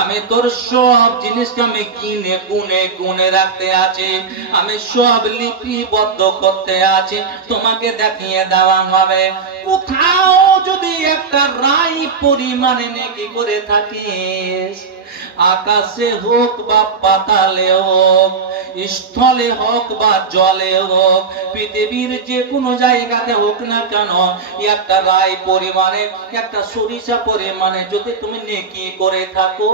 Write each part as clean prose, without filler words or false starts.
আমি তোর সব জিনিসকে আমি কিনে গুনে গুনে রাখতে আছি, আমি সব লিপিবদ্ধ করতে আছি, তোমাকে দেখিয়ে দেওয়া হবে। কোথাও যদি একটা রাই পরিমাণে নেকি করে থাকিস, আকাশে হোক বা পাতালে হোক, স্থলে হোক বা জলে হোক, পৃথিবীর যে কোনো জায়গাতে হোক না কেন, একটা রাই পরিমাণে, একটা সরিষা পরিমাণে যদি তুমি নেকি করে থাকো,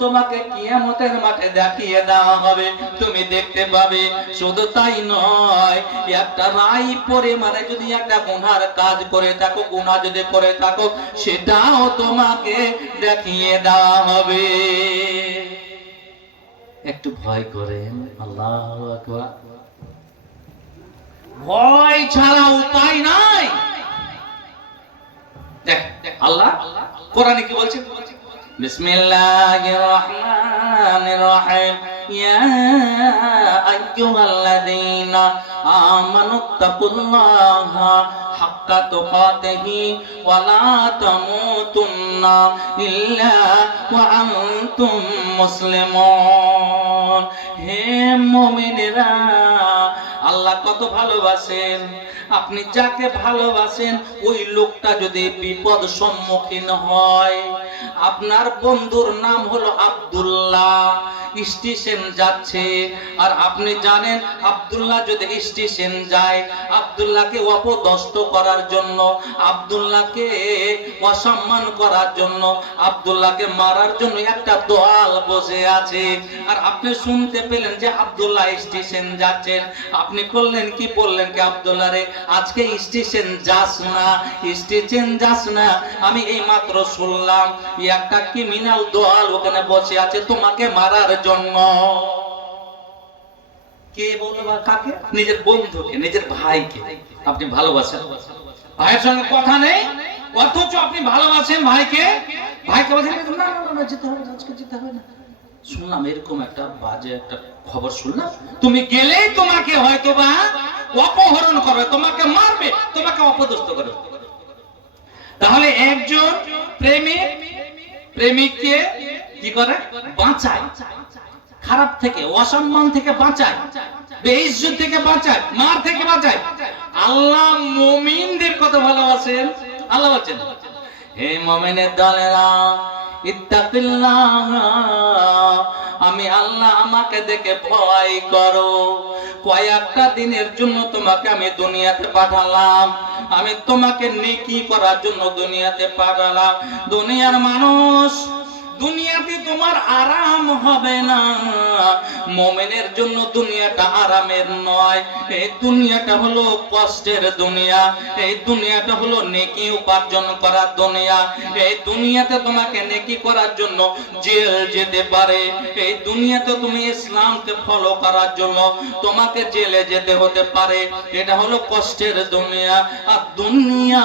তোমাকে কিয়ামতের মাঠে দেখিয়ে দেওয়া হবে, তুমি দেখতে পাবে। শুধু তাই নয়, একটা রাই পরিমাণে যদি একটা গুনার কাজ করে থাকো, গুনাহ যদি করে থাকো, সেটাও তোমাকে দেখিয়ে দেওয়া হবে। একটু ভয় করেন, আল্লাহু আকবার। ভয় ছাড়া উপায় নাই। দেখ আল্লাহ কোরআনে কি বলছে? বিসমিল্লাহির রহমানির রহিম। ইয়া আইয়ুহাল্লাযীনা আমানুত্তাকুল্লাহা হাক্কা তুকাতিহি ওয়া লা তামুতুন্না ইল্লা ওয়া আনতুম মুসলিমুন। হে মুমিনেরা, আল্লাহ কত ভালোবাসেন। আপনি যাকে ভালোবাসেন ওই লোকটা যদি বিপদ সম্মুখীন হয়, আপনার বন্ধুর নাম হলো আব্দুল্লাহ, স্টেশন যাচ্ছে, আর আপনি জানেন আব্দুল্লাহ যদি স্টেশন যায়, আব্দুল্লাহকে অপদস্থ করার জন্য, আব্দুল্লাহকে অসম্মান করার জন্য, আব্দুল্লাহকে মারার জন্য একটা দল বসে আছে, আর আপনি শুনতে পেলেন যে আব্দুল্লাহ স্টেশন যাচ্ছেন, আপনি করলেন কি? বললেন কি আব্দুল্লাহ রে, আজকে স্টেশন যাস না, স্টেশন যাস না, আমি এই মাত্র শুনলাম একটা ক্রিমিনাল দল ওখানে বসে আছে তোমাকে মারার জন্য। কে বলবা? কাকে? নিজের বন্ধুকে, নিজের ভাইকে আপনি ভালোবাসেন, ভাইয়ের সঙ্গে কথা নেই, অথচ আপনি ভালোবাসেন ভাইকে, ভাইকে বলছেন না না না যেতে হবে, আজকে যেতে হবে না। শুনলাম এরকম একটা বাজে একটা খবর শুনলাম, তুমি গেলেই তোমাকে হয়তোবা অপহরণ করবে, তোমাকে মারবে, তোমাকে অপদস্থ করবে। তাহলে একজন প্রেমিক প্রেমিককে কি করে? বাঁচায়, খারাপ থেকে, অসম্মান থেকে বাঁচায়, বেইজ্জত থেকে বাঁচায়, মার থেকে বাঁচায়। আল্লাহ মুমিনদের কত ভালোবাসেন। আল্লাহ বলেন, হে মুমিনের দলেরা, ইত্তাকিল্লাহ, আমি আল্লাহ, আমাকে দেখে ভয় করো। কয়েকটা দিনের জন্য তোমাকে আমি দুনিয়াতে পাঠালাম, আমি তোমাকে নেকি করার জন্য দুনিয়াতে পাঠালাম। দুনিয়ার মানুষ, দুনিয়াতে তোমার আরাম হবে না। মুমিনের জন্য দুনিয়াটা আরামের নয়, এই দুনিয়াটা হলো কষ্টের দুনিয়া, এই দুনিয়াটা হলো নেকি উপার্জন করার দুনিয়া। এই দুনিয়াতে তোমাকে নেকি করার জন্য জেল যেতে পারে, এই দুনিয়াতে তুমি ইসলামকে ফলো করার জন্য তোমাকে জেলে যেতে হতে পারে। এটা হলো কষ্টের দুনিয়া। আর দুনিয়া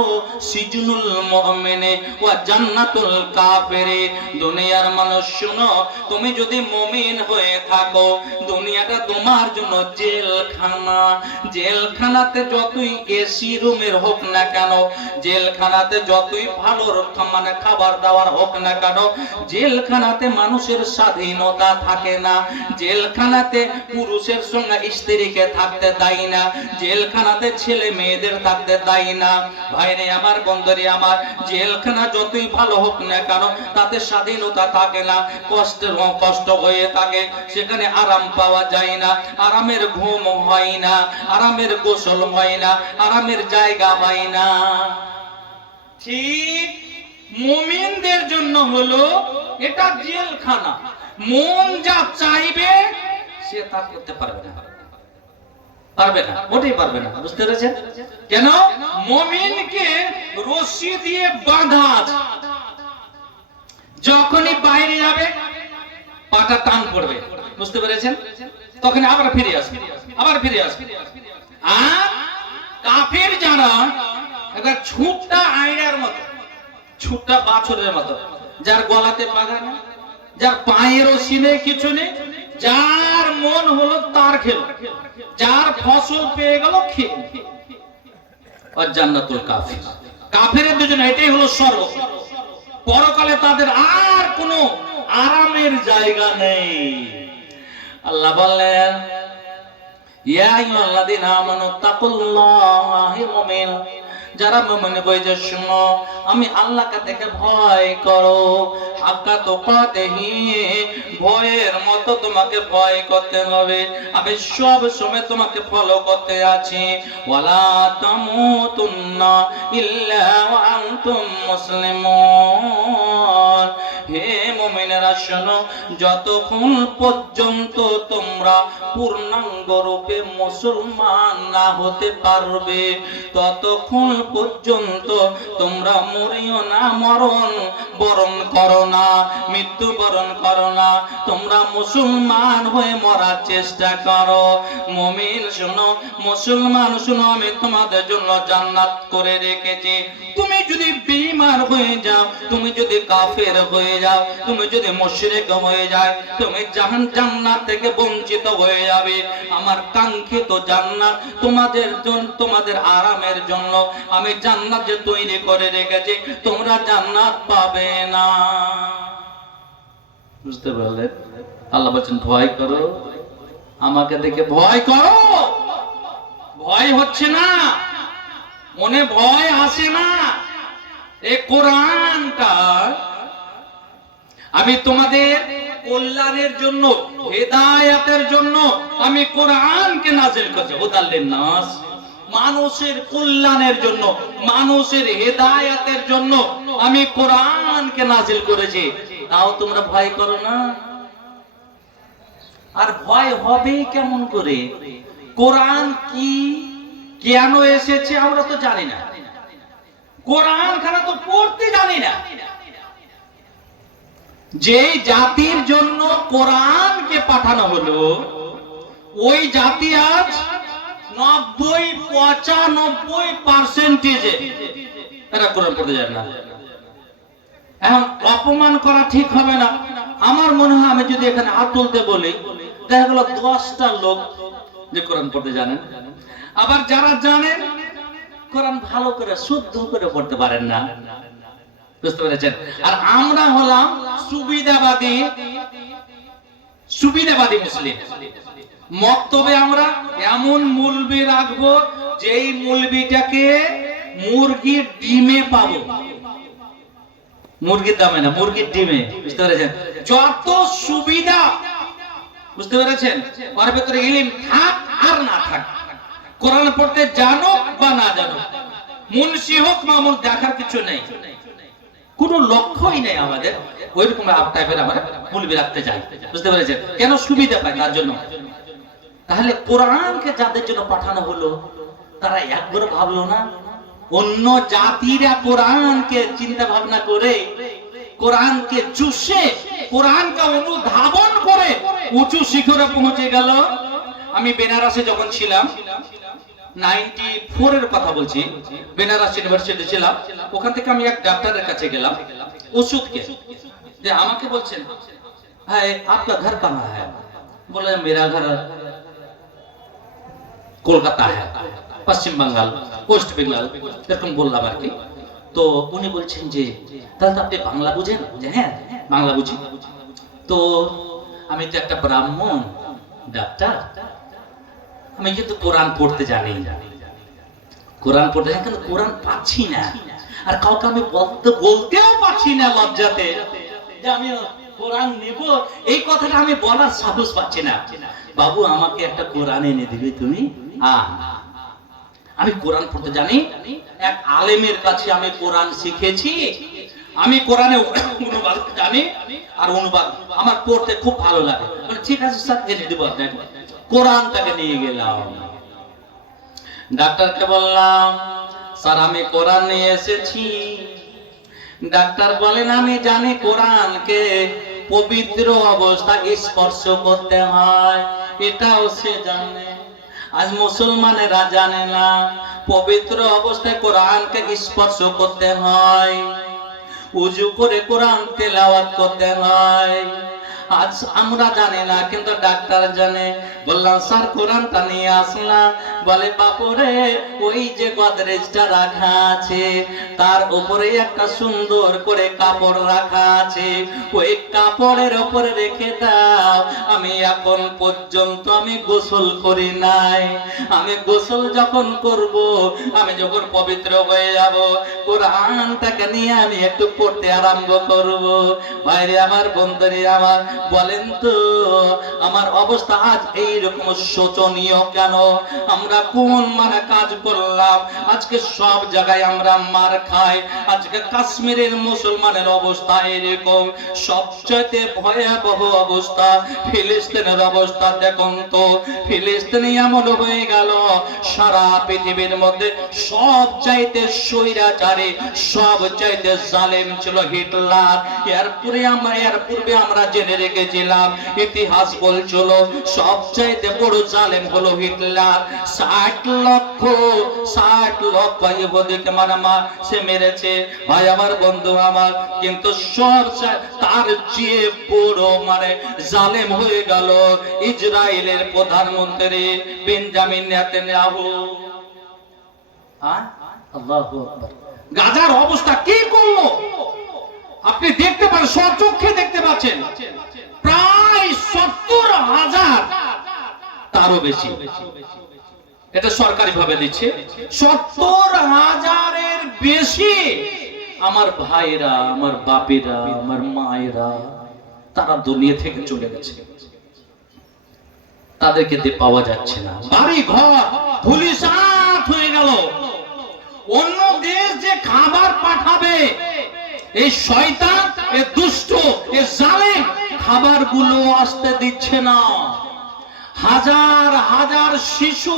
ও সিজনুল মুমিনে ওয়া জান্নাতুল কাফিরে। দুনিয়ার মানুষ শুনো, তুমি যদি মুমিন হয়ে থাকো, দুনিয়াটা তোমার জন্য জেলখানা। জেলখানাতে যতই এসি রুমের হোক না কেন, জেলখানাতে যতই ভালো মানে খাবার দাবার হোক না কেন, জেলখানাতে মানুষের স্বাধীনতা থাকে না। জেলখানাতে পুরুষের সঙ্গে স্ত্রীকে থাকতে দেয় না, জেলখানাতে ছেলে মেয়েদের থাকতে দেয় না। ভাইরে আমার, বন্ধুরে আমার, জেলখানা যতই ভালো হোক না কেন, তাতে স্বাধীনতা থাকে না, কষ্ট হয়ে থাকে, সেখানে আরাম পাওয়া যায় না, আরামের ঘুম হয় না, আরামের গোসল হয় না, আরামের জায়গা হয় না। ঠিক মুমিনদের জন্য হলো এটা জেলখানা। মন যা চাইবে সে তা করতে পারবে না, পারবে না, ওটাই পারবে না। বুঝতে পেরেছেন? কেন? মুমিনকে রশি দিয়ে বাঁধা আছে, যখনই বাইরে যাবে পাটা টান পড়বে, বুঝতে পেরেছেন? তখন আবার ফিরে আসবে, আবার ফিরে আসবে। আর কাফের যারা, একবার ছুটটা আয়নার মতো, ছুটটা বাছরের মতো, যার গলাতে পাগা নেই, যার পায়ের রশি নেই, কিছু নেই, যার মন হলো তার খেলো, যার ফসল পেয়ে গেল খেয়ে। আর জান্নাতুল কাফির, কাফেরের দুজন, এটাই হলো স্বর্গ। পরকালে তাদের আর কোনো আরামের জায়গা নেই। আল্লাহ বললেন ইয়া আইয়ুহাল্লাযীনা আমানু তাকুল্লাহ, হে মুমিন যারা মুমিন হয়েছে শুনো, আমি আল্লাহকে থেকে ভয় করো। হাক্কা তুকাতিহি, ভয়ের মতো তোমাকে ভয় করতে হবে। আমি সব সময় তোমাকে ফলো করতে আছি। ওয়ালা তামুতুন্না ইল্লা ওয়া আনতুম মুসলিমুন, হে মুমিনেরা শোনো, যতক্ষণ পর্যন্ত তোমরা পূর্ণাঙ্গ রূপে মুসলমান না হতে পারবে ততক্ষণ পর্যন্ত তোমরা মরিও না, মরণ বরণ করো না, মৃত্যু বরণ করো না, তোমরা মুসলমান হয়ে মরার চেষ্টা করো। মুমিন শোনো, মুসলমান শোনো, আমি তোমাদের জন্য জান্নাত করে রেখেছি। তুমি যদি বেঈমান হয়ে যাও, তুমি যদি কাফের হয়ে যাও, তুমি যদি মুশরিক হয়ে যায়, তুমি জান্নাত থেকে বঞ্চিত হয়ে যাবে। আমার কাঙ্ক্ষিত জান্নাত তোমাদের জন্য, তোমাদের আরামের জন্য আমি জান্নাত যে তৈরি করে রেখেছি, তোমরা জান্নাত পাবে না। বুঝতে পারলে? আল্লাহ বলেন ভয় করো, আমাকে দেখে ভয় করো। ভয় হচ্ছে না, মনে ভয় আসে না। এই কোরআনটা আমি তোমাদের কল্যাণের জন্য, হেদায়েতের জন্য আমি কোরআনকে নাযিল করেছি। হুদাল্লিন নাস, মানুষের কল্যাণের জন্য, মানুষের হেদায়েতের জন্য আমি কোরআনকে নাযিল করেছি। তাও তোমরা ভয় করো না। আর ভয় হবে কেমন করে? কোরআন কি, কেন এসেছে আমরা তো জানি না। কোরআন খানা তো পড়তে জানি না। যে জাতির জন্য কোরআনকে পাঠানো হলো, ওই জাতি আজ 90-95% এরা কোরআন পড়তে জানে না। এখন অপমান করা ঠিক হবে না। আমার মনে হয় আমি যদি এখানে হাত তুলতে বলি, দেখা গেল 10টা লোক যে কোরআন পড়তে জানেন। আবার যারা জানেন কোরআন ভালো করে শুদ্ধ করে পড়তে পারেন না। বুঝতে পেরেছেন? আর আমরা হলাম সুবিধাবাদী, সুবিধাবাদী মুসলিম। মক্তবে আমরা এমন মুলবি রাখবো যেই মুলবিটাকে মুরগির ডিমে পাবো, মুরগির দামে না, মুরগির ডিমে। বুঝতে পেরেছেন? যত সুবিধা, বুঝতে পেরেছেন, ওর ভেতরে ইলম থাক আর না থাক, কোরআন পড়তে জানো বা না জানো, মুন্সি হোক মামুন, দেখার কিছু নেই, কোনো লক্ষ্যই নেই আমাদের। ওইরকম টাইপের আমরা মুলবি রাখতে চাই। বুঝতে পেরেছেন? কেন? সুবিধা পাই তার জন্য। তাহলে কোরআনকে যাদের জন্য পাঠানো হলো, তারা একবার ভাবলো না অন্য জাতিরা কোরআনকে চিন্তা ভাবনা করে, কোরআনকে চুষে, কোরআনকে অনুধাবন করে উঁচু শিখরে পৌঁছে গেল। আমি বেনারসে যখন ছিলাম, 94 এর কথা বলছি, বেনারস ইউনিভার্সিটি ছিলাম। ওখান থেকে আমি এক ডাক্তারের কাছে গেলাম ওষুধকে, যে আমাকে বলছেন হ্যাঁ আপনার ঘর কাহা হ্যায়? বলে মেরা ঘর কলকাতা হ্যায়, পশ্চিম বাংলাল, ওয়েস্ট বেঙ্গল, এরকম বললাম আর কি। তো উনি বলছেন যে তাহলে আপনি বাংলা বুঝেন? যে হ্যাঁ বাংলা বুঝি। তো আমি তো একটা ব্রাহ্মণ ডাক্তার, আমি কিন্তু কোরআন পড়তে জানি, কোরআন পড়তে জানি, কিন্তু কোরআন পাচ্ছি না। আর কাউকে আমি বলতেও পাচ্ছি না লজ্জাতে যে আমি কোরআন নেব, এই কথাটা আমি বলার সাহস পাচ্ছি না। বাবু আমাকে একটা কোরআন এনে দিবে তুমি? আমি কোরআন পড়তে জানি, এক আলেমের কাছে আমি কোরআন শিখেছি, আমি কোরআনে অনুবাদ জানি, আর অনুবাদ আমার পড়তে খুব ভালো লাগে। ঠিক আছে স্যার, এনে দেবো আপনাকে। কোরআনটাকে নিয়ে গেলাম, ডাক্তারকে বললাম স্যার আমি কোরআন নিয়ে এসেছি। ডাক্তার বলেন আমি জানি কোরআনকে পবিত্র অবস্থায় স্পর্শ করতে হয়, এটাও সে জানে। আজ মুসলমানেরা জানে না পবিত্র অবস্থায় কোরআনকে স্পর্শ করতে হয়, উজু করে কোরআন তেলাওয়াত করতে হয়। আজ আমরা জানি না, কিন্তু ডাক্তার জানে। বললাম স্যার কোরআনটা নিয়ে আসলাম। বলে বাপুরে, ওই যে গদরেজটা রাখা আছে তার উপরে একটা সুন্দর করে কাপড় রাখা আছে, ওই কাপড়ের উপরে রেখে দাও। আমি এখন পর্যন্ত আমি গোসল করি নাই। আমি গোসল যখন করব, আমি যখন পবিত্র হয়ে যাব, কোরআনটাকে নিয়ে আমি একটু পড়তে আরম্ভ করব। ভাইরে আমার, বন্ধুরে আমার, বলেন তো আমার অবস্থা আজ এইরকম শোচনীয় কেন? আমরা কোন মানে কাজ করলাম? আজকে সব জায়গায় আমরা মার খাই। আজকে কাশ্মীরের মুসলমানের অবস্থা এরকম। সবচেয়ে ভয়াবহ অবস্থা ফিলিস্তিনের অবস্থা। দেখুন তো, ফিলিস্তিনে এমন হয়ে গেল, সারা পৃথিবীর মধ্যে সব চাইতে স্বৈরাচারী, সব চাইতে জালেম ছিল হিটলার। এর পূর্বে আমরা জেনে রেখেছিলাম, ইতিহাস বলছিল সব চাইতে বড় জালেম হলো হিটলার। 60 লক্ষ ইহুদিকে সে মেরেছে। ভাই আমার, বন্ধু আমার, কিন্তু সব তার চেয়ে বড় জালেম হয়ে গেল ইসরায়েলের প্রধানমন্ত্রী বেঞ্জামিন নেতানিয়াহু। আল্লাহু আকবার। গাজার অবস্থা কি করলো আপনি দেখতে পারেন, স্বচক্ষে দেখতে পাচ্ছেন। প্রায় 70,000, তারও বেশি, এটা সরকারি ভাবে দিচ্ছে, 70,000-এর বেশি আমার ভাইরা, আমার বাপেরা, আমার মায়েরা, তারা দুনিয়া থেকে চলে গেছে। তাদেরকে পাওয়া যাচ্ছে না। বাড়ি ঘর ধুলিসাৎ হয়ে গেল। অন্য দেশ যে খাবার পাঠাবে, এই শয়তান, এই দুষ্ট, এই জালেম খাবারগুলো আসতে দিচ্ছে না। হাজার হাজার শিশু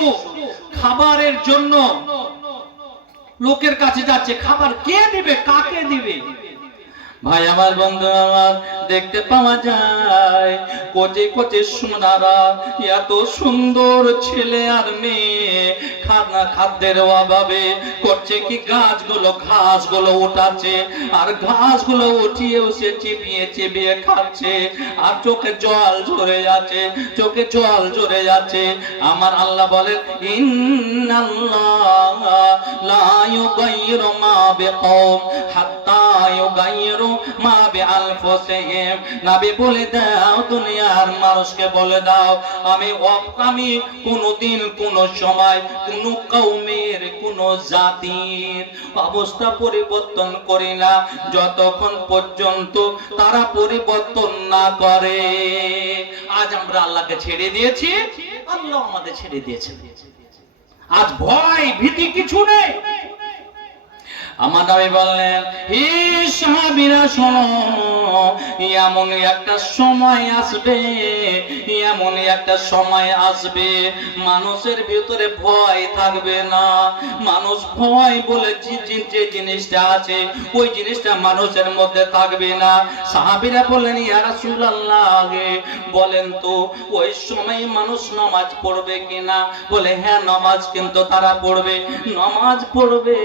খাবারের জন্য লোকের কাছে যাচ্ছে। খাবার কে দিবে, কাকে দিবে? ভাই আমার, বন্ধু আমার, দেখতে পাওয়া যায় কোচে কোচে সোনারা, এত সুন্দর ছেলে আর মেয়ে খাদ্যের অভাবে করছে কি, ঘাসগুলো উঠাচ্ছে, আর ঘাসগুলো উঠিয়েও সে চিবিয়ে চিবিয়ে খাচ্ছে, আর চোখে জল ঝরে যাচ্ছে, চোখে জল ঝরে যাচ্ছে। আমার আল্লাহ বলেন, ইন্নাল্লাহ লা ইউগাইয়িরু মা বিকওম হাত্তা ইউগাইয়িরু মা বিআনফুসিহিম। নবী বলে দাও, দুনিয়ার মানুষকে বলে দাও, আমি কোনদিন কোন সময় কোন কওমের, কোন জাতির অবস্থা পরিবর্তন করি না যতক্ষণ পর্যন্ত তারা পরিবর্তন না করে। আজ আমরা আল্লাহকে ছেড়ে দিয়েছি, আল্লাহ আমাদের ছেড়ে দিয়েছে। আজ ভয় ভীতি কিছু নেই। আমার নবী বললেন, হে সাহাবীরা শোনো, এমন একটা সময় আসবে, এমন একটা সময় আসবে মানুষের ভিতরে ভয় থাকবে না। মানুষ ভয় বলে যে জিনিসটা আছে, ওই জিনিসটা মানুষের মধ্যে থাকবে না। সাহাবীরা বললেন, ইয়া রাসূলুল্লাহ, বলেন তো ওই সময় মানুষ নামাজ পড়বে কিনা? বলে হ্যাঁ, নামাজ কিন্তু তারা পড়বে, নামাজ পড়বে,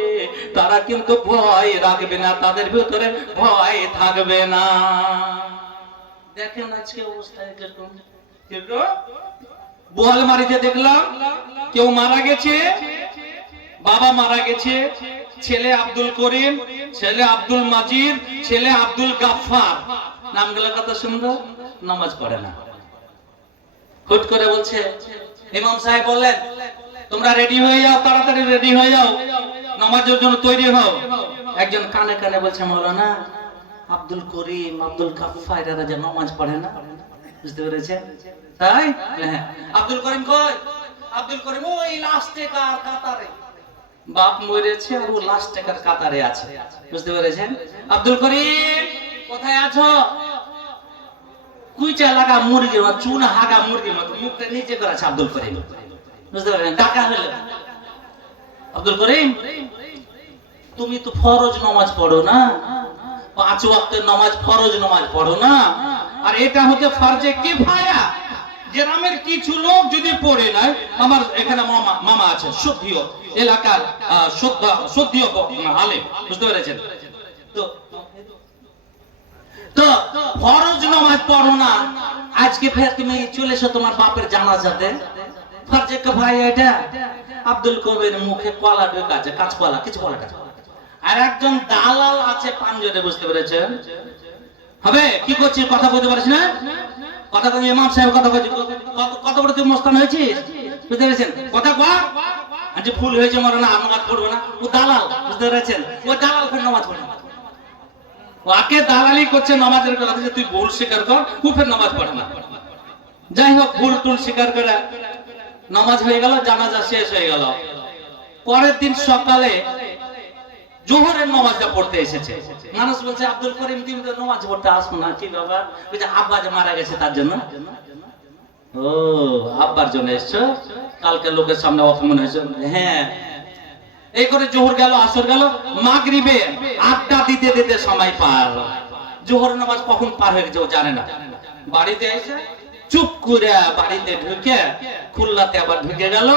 তারা কিন্তু ভয় রাখবে না, তাদের ভিতরে ভয় থাকবে না। দেখেন আজকে অবস্থা কিরকম। বোয়ালমারিতে দেখলাম কেউ মারা গেছে, বাবা মারা গেছে, ছেলে আব্দুল করিম, ছেলে আব্দুল মাজিদ, ছেলে আব্দুল গাফফার, নামগুলো কত সুন্দর, নামাজ পড়ে না। হুট করে বলছে, ইমাম সাহেব বললেন তোমরা রেডি হয়ে যাও, তাড়াতাড়ি রেডি হয়ে যাও, নামাজের জন্য তৈরি হও। একজন কানে কানে বলছে, মাওলানা আব্দুল করিম, আব্দুল গাফফার এরা যে নামাজ পড়ে না, বুঝতে পেরেছেন? তাই হ্যাঁ। আব্দুল করিম কই? আব্দুল করিম ওই লাস্টে কাতারে, বাপ মরেছে আর ও লাস্টে কাতারে আছে, বুঝতে পেরেছেন? আব্দুল করিম কোথায় আছো? কুইচা লাগা মুরগির মতো, চুন হাগা মুরগির মতো মুখটা নিচে করে আছে আব্দুল করিম, বুঝতে পারলেন? ডাকা হলো, আব্দুল করিম তুমি তো ফরজ নামাজ পড়ো না, 5 ওয়াক্তের নামাজ ফরজ নামাজ পড়ো না, আর এটা হচ্ছে ফরজে কিফায়া। গ্রামের কিছু লোক যদি পড়ে না, আমার এখানে মামা আছে শুদ্ধিও এলাকার শুদ্ধিও আলেম, বুঝতে পেরেছেন? তো ফরজ নামাজ পড়ো না, আজকে ফের তুমি চলে এসো তোমার বাপের জানাজাতে। ফরজে ভাই এটা আব্দুল কবির মুখে কলা ঢোকা আছে, কাঁচকলা, কিছু বলে না। আর একজন দালাল আছে পাঞ্জরে, বুঝতে পেরেছেন? হবে কি করছিস, কথা বলতে পারিস না? কথা কই ইমাম সাহেব, কথা কই কত বড় তুই মস্তান হয়েছিস, বুঝতে পেরেছেন? কথা কয় আজ ফুল হয়েছে মরে না, আমাকে পড়বে না। ও দালাল, বুঝতে পেরেছেন? ও দালাল ফের নামাজ পড়ে না, ওকে দালালি করছে নামাজের কথা, যে তুই ভুল স্বীকার কর, ও ফের নামাজ পড়ে না। যাই হোক, ভুল টুল স্বীকার করে নামাজ হয়ে গেল, জানাজা শেষ হয়ে গেল। পরের দিন সকালে জোহরের নামাজটা পড়তে এসেছে। মানুষ বলছে আব্দুল করিম তুমি তো নামাজ পড়তে আসো না, কি ব্যাপার? বলছে আব্বা যে মারা গেছে তার জন্য। ও আব্বার জন্য এসছো, কালকে লোকের সামনে অপমান হয়েছে। হ্যাঁ, এই করে জোহর গেল, আসর গেল, মাগরিবে আড্ডা দিতে দিতে সময় পার। জোহর নামাজ কখন পার হয়ে গেছে ও জানে না। বাড়িতে এসে চুপ করে বাড়িতে ঢুকে খুলনাতে আবার ঢুকে গেল।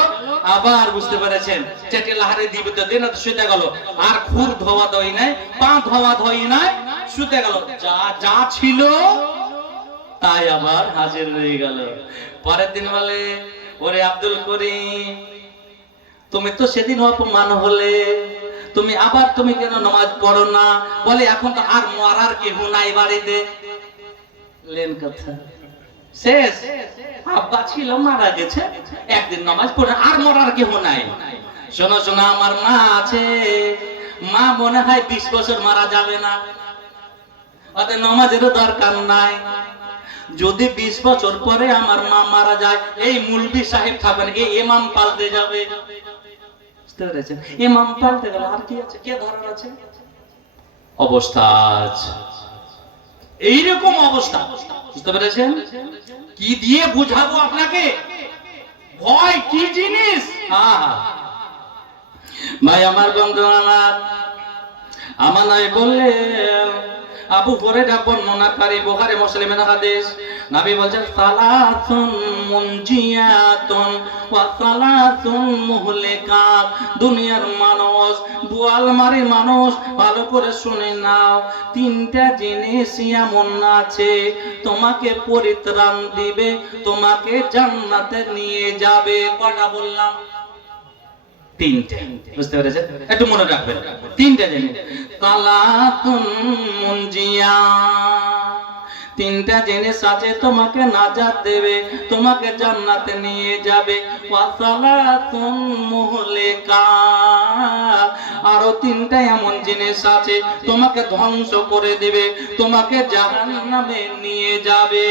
আবার বুঝতে পেরেছেন চেটে লাহারে দিবে তো দিন শুতে গেল। আর খুর ধোয়া ধোই নাই, পা ধোয়া ধোই নাই, শুতে গেল। যা যা ছিল তাই আবার হাজির হয়ে গেল। পরের দিন বলে ওরে আব্দুল করিম, তুমি তো সেদিন অপমান হলে, তুমি আবার তুমি কেন নামাজ পড়ো না? বলে এখন তো আর মরার কেহ নাই বাড়িতে। লেন কথা শেষ, আব্বা ছিল মারা গেছে, একদিন নামাজ পড়ে, আর মরার কেহ নাই। শোনো শোনো, আমার মা আছে, মা মনে হয় 20 বছর মারা যাবে না, ওদের নামাজেরও দরকার নাই। যদি 20 বছর পরে আমার মা মারা যায়, এই মুলবি সাহেব থাকবেন, এই ইমাম পাল্টে যাবে। বুঝতে পেরেছেন? ইমাম পাল্টে গেল, আর কি আছে, কে ধরার আছে? অবস্থা এইরকম অবস্থা, বুঝতে পেরেছেন? কি দিয়ে বুঝাবো আপনাকে ভয় কি জিনিস? ভাই আমার, বন্ধু আমার নয় বললে আবু হুরায়রা বর্ণনাকারী, বুখারী মুসলিমের হাদিস। নবী বলেন সালাতুন মুনজিয়াতুন ওয়া সালাতুন মুহলিকাত। দুনিয়ার মানুষ, বুয়ালমারি মানুষ, ভালো করে শুনে নাও, তিনটা জিনিস এমন আছে তোমাকে পরিত্রাণ দিবে, তোমাকে জান্নাতে নিয়ে যাবে। কটা বললাম? তিনটে, বুঝতে পেরেছেন? একটু মনে রাখবেন, তিনটে জিনিস। সালাতুন মুনজিয়া, তিনটা জিনিস আছে তোমাকে নাজাত দেবে, তোমাকে জান্নাতে নিয়ে যাবে। ওয়া সালাতুন মুহলিকাত, আরো তিনটা এমন জিনিস আছে তোমাকে ধ্বংস করে দেবে, তোমাকে জাহান্নামে নিয়ে যাবে।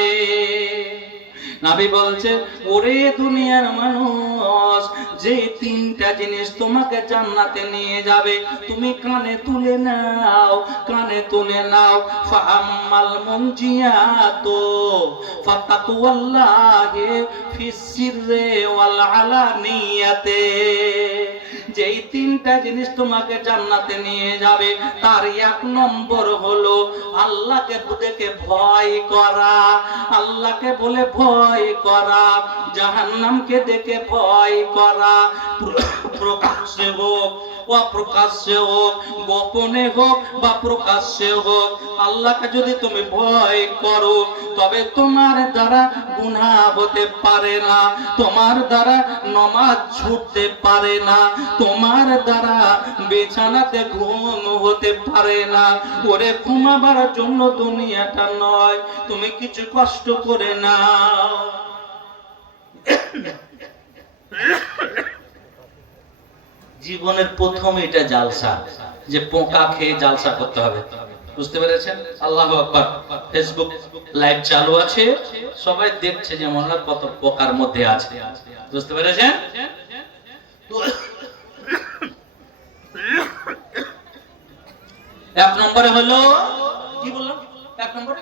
নবী বলছে ওরে দুনিয়ার মানুষ, যে তিনটা জিনিস তোমাকে জান্নাতে নিয়ে যাবে তুমি কানে তুলে নাও, কানে তুলে নাও। ফাআম্মাল মুনজিয়াতু ফাতাকওয়াল্লাহি ফিস সিররি ওয়াল আলানিয়াতে। যেই তিনটা জিনিস তোমাকে জান্নাতে নিয়ে যাবে তার এক নম্বর হলো আল্লাহকে দেখে ভয় করা, আল্লাহকে বলে ভয় করা, জাহান্নামকে দেখে ভয় করা। প্রকাশ্যে হোক অপ্রকাশ্যে হোক, গোপনে হোক বা প্রকাশ্যে হোক, আল্লাহকে যদি তুমি ভয় করো তবে তোমার দ্বারা গুনাহ হতে পারে না, তোমার দ্বারা নামাজ ছুটতে পারে না, তোমার দ্বারা বিছানাতে ঘুম হতে পারে না। ওরে ঘুমাবার জন্য দুনিয়াটা নয়, তুমি কিছু কষ্ট করে নাও। জীবনের প্রথম এটা জালসা, যে পোকা খেয়ে জালসা করতে হবে, বুঝতে পেরেছেন? আল্লাহু আকবার। ফেসবুক লাইভ চালু আছে, সবাই দেখছে যে মনে কত পোকার মধ্যে আছে, বুঝতে পেরেছেন? এক নম্বরে হলো কি বললাম? এক নম্বরে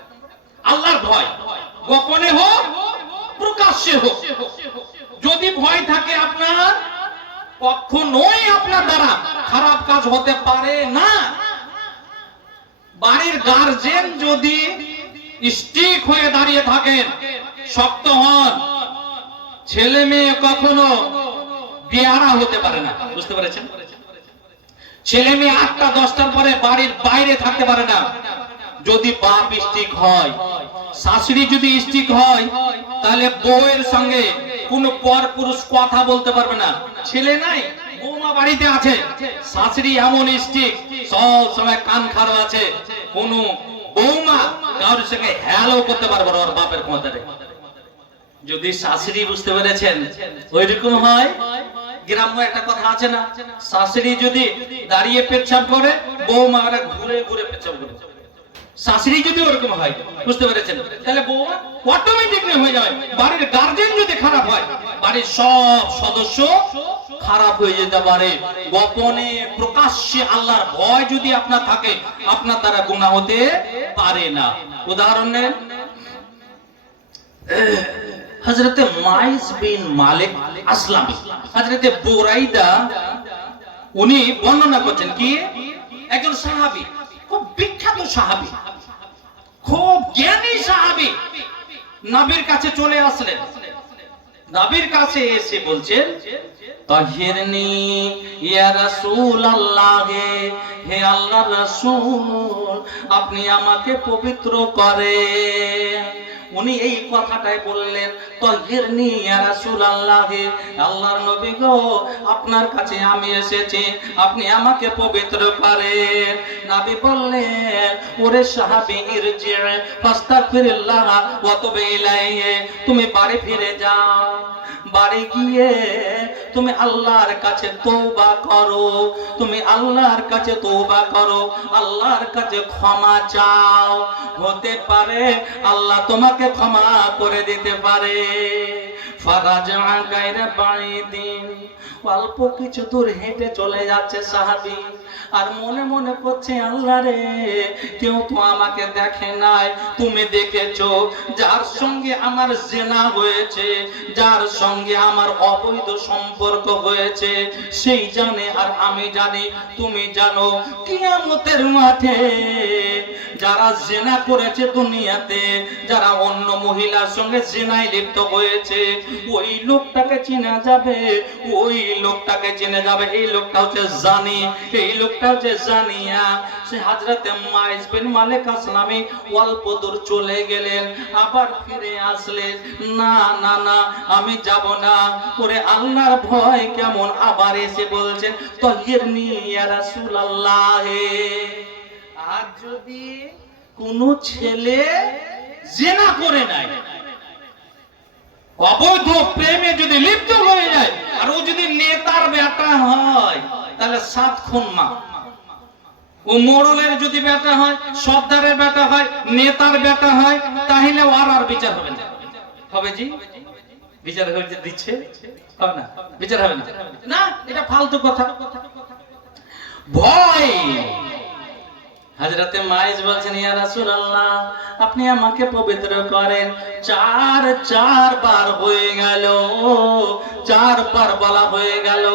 আল্লাহর ভয়, গোপনে হোক প্রকাশ্যে হোক। যদি ভয় থাকে আপনার, কখনোই আপনার দ্বারা খারাপ কাজ হতে পারে না। বাড়ির গার্জেন যদি স্টিক হয়ে দাঁড়িয়ে থাকেন, শক্ত হন, ছেলে মেয়ে কখনো বেয়ারা হতে পারে না, বুঝতে পেরেছেন? ছেলে মেয়ে 8টা 10টার পরে বাড়ির বাইরে থাকতে পারে না। যদি বাপ স্টিক হয়, শাশুড়ি যদি স্টিক হয়, তাহলে বউয়ের সঙ্গে কোন পর পুরুষ কথা বলতে পারবে না। ছেলে নাই, বৌমা বাড়িতে আছে, শাশুড়ি এমন স্টিক, সব সময় কান খারাপ আছে, কোন বৌমা কারোর সঙ্গে হ্যালো করতে পারবে না ওর বাপের ক্ষমতারে। যদি শাশুড়ি, বুঝতে পেরেছেন, ওইরকম হয়। গ্রাম্য একটা কথা আছে না, শাশুড়ি যদি দাঁড়িয়ে পেচ্ছাপ করে, বৌমা ঘুরে ঘুরে পেচ্ছাপ করে। শাশুড়ি যদি ওরকম হয়, বুঝতে পেরেছেন, তাহলে বৌমা অটোমেটিকলি হয়ে যাবে। বাড়ির গার্জেন যদি খারাপ হয়, বাড়ির সব সদস্য খারাপ হয়ে যেতে পারে। গোপনে প্রকাশ্যে আল্লাহর ভয় যদি আপনার থাকে, আপনার দ্বারা গুনাহ হতে পারে না। উদাহরণ নেন, হযরতে মাইস বিন মালিক আসলামি, হযরতে বুরাইদা, উনি বর্ণনা করছেন কি, একজন সাহাবী, খুব বিখ্যাত সাহাবী, খুব জ্ঞানী সাহাবী, নবীর কাছে চলে আসলেন। নবীর কাছে এসে বলছেন, তাহিরনি ইয়া রাসূলুল্লাহ, হে আল্লাহর রাসূল, আপনি আমাকে পবিত্র করেন। উনি এই কথাটাই বললেন, তাহিরনি ইয়া রাসূলুল্লাহ, আল্লাহর নবী গো, আপনার কাছে আমি এসেছি, আপনি আমাকে পবিত্র করেন। নবী বললেন, ওরে সাহাবী, ইরজি ফাস্তাগফিরুল্লাহ ওয়া তুব ইলাইহি, তুমি বাড়ি ফিরে যাও, বাড়ি গিয়ে তুমি আল্লাহর কাছে তওবা করো, তুমি আল্লাহর কাছে তওবা করো, আল্লাহর কাছে ক্ষমা চাও, হতে পারে আল্লাহ তোমাকে ক্ষমা করে দিতে পারে। ফারাজা গায়রা বাইদিন, অল্প কিছু দূর হেঁটে চলে যাচ্ছে সাহাবী, আর মনে মনে করছে, আল্লাহ রে, কেউ তো আমাকে দেখে নাই, তুমি দেখেছো। যার সঙ্গে আমার জিনা হয়েছে, যার সঙ্গে আমার অবৈধ সম্পর্ক হয়েছে, সেই জানে আর আমি জানি, তুমি জানো। কিয়ামতের মাঠে যারা জিনা করেছে দুনিয়াতে, যারা অন্য মহিলার সঙ্গে জিনায় লিপ্ত হয়েছে, ওই লোকটাকে চেনা যাবে, ওই লোকটাকে চেনা যাবে। এই লোকটা হচ্ছে জানি, এই লোকটা হচ্ছে জানিয়া। সে হযরতে মাইস বিন মালিক আসলামি অল্প দূর চলে গেলেন, আবার ফিরে আসলেন, না না না, আমি যাব না। ওরে আল্লাহর ভয় কেমন, আবার এসে বলছেন, তাহিরনি ইয়া রাসূলুল্লাহ, আর যদি কোন ছেলে জিনা করে নাই, অবৈধ প্রেমে যদি লিপ্ত হয়ে যায়, আর ও যদি নেতার বেটা হয়, তাহলে 7 খুন মা। ও মোড়লের যদি বেটা হয়, সর্দারের বেটা হয়, নেতার বেটা হয়, তাহলে আর বিচার হবে না। হবে জি, বিচার হয়ে দিচ্ছে, হবে না, বিচার হবে না, না, এটা ফালতু কথা। ভয়। হযরতে মাইস বলছেন, ইয়া রাসূলুল্লাহ, আপনি আমাকে পবিত্র করেন। 4 বার হয়ে গেল, 4 বার বলা হয়ে গেল।